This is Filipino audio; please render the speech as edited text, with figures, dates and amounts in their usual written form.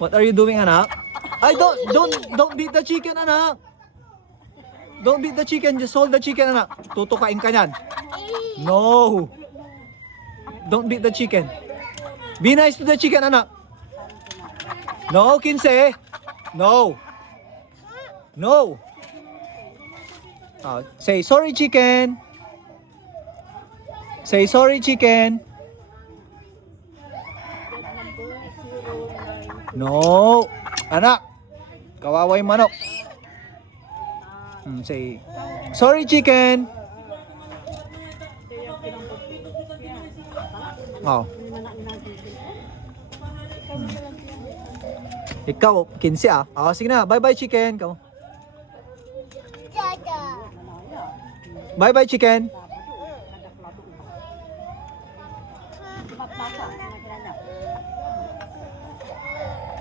What are you doing, anak? Ay, don't beat the chicken, anak. Don't beat the chicken. Just hold the chicken, anak. Tutukain ka niyan. No. Don't beat the chicken. Be nice to the chicken, anak. No, Kinse. No. No. Say sorry, chicken. Say sorry, chicken. No. Anak. Kawawa yung manok. Say sorry, chicken. Oh. Ikaw, 15 ah. Sige na. Bye-bye, chicken. Ikaw. Bye-bye, chicken.